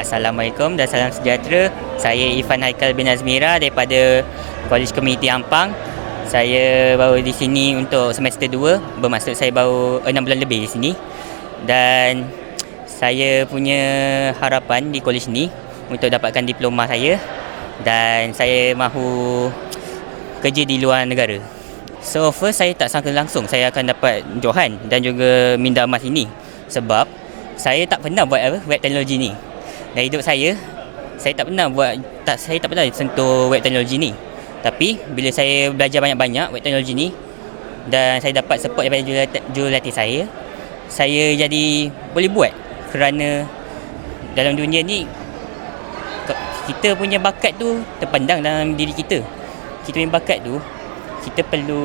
Assalamualaikum dan salam sejahtera. Saya Ifan Haikal bin Azmira daripada College Community Ampang. Saya baru di sini untuk semester 2, bermaksud saya baru 6 bulan lebih di sini. Dan saya punya harapan di college ni untuk dapatkan diploma saya, dan saya mahu kerja di luar negara. So first, saya tak sangka langsung saya akan dapat Johan dan juga Minda Mas ini, sebab saya tak pernah buat web teknologi ni. Dalam hidup saya tak pernah sentuh web teknologi ni. Tapi bila saya belajar banyak-banyak web teknologi ni dan saya dapat support daripada jurulatih saya jadi boleh buat, kerana dalam dunia ni kita punya bakat tu terpendang dalam diri kita. Kita punya bakat tu kita perlu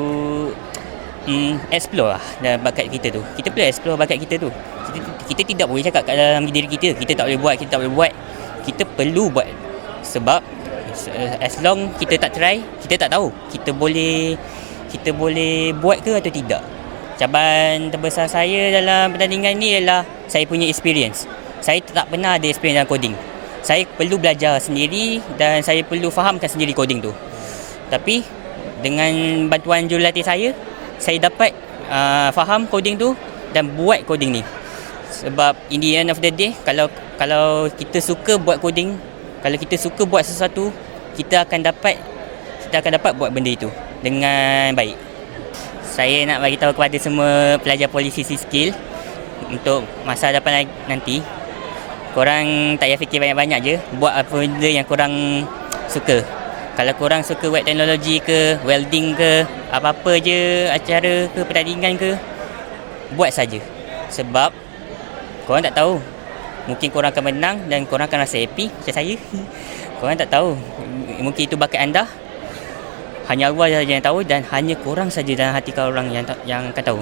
explore lah dalam bakat kita tu. Kita perlu explore bakat kita tu. Kita tidak boleh cakap kat dalam diri kita tak boleh buat, kita tak boleh buat. Kita perlu buat, sebab as long kita tak try, kita tak tahu kita boleh buat ke atau tidak. Cabaran terbesar saya dalam pertandingan ni ialah saya punya experience. Saya tak pernah ada experience dalam coding. Saya perlu belajar sendiri dan saya perlu fahamkan sendiri coding tu. Tapi dengan bantuan jurulatih saya dapat faham coding tu dan buat coding ni. Sebab in the end of the day, kalau kita suka buat coding, kalau kita suka buat sesuatu, kita akan dapat buat benda itu dengan baik. Saya nak bagi tahu kepada semua pelajar polisi skill untuk masa depan nanti, korang tak payah fikir banyak-banyak je, buat apa benda yang korang suka. Kalau korang suka web teknologi ke, welding ke, apa-apa je acara ke, pertandingan ke, buat saja. Sebab korang tak tahu, mungkin korang akan menang dan korang akan rasa happy macam saya. Korang tak tahu, mungkin itu bakat anda. Hanya Allah sahaja yang tahu, dan hanya korang saja dalam hati korang yang akan tahu.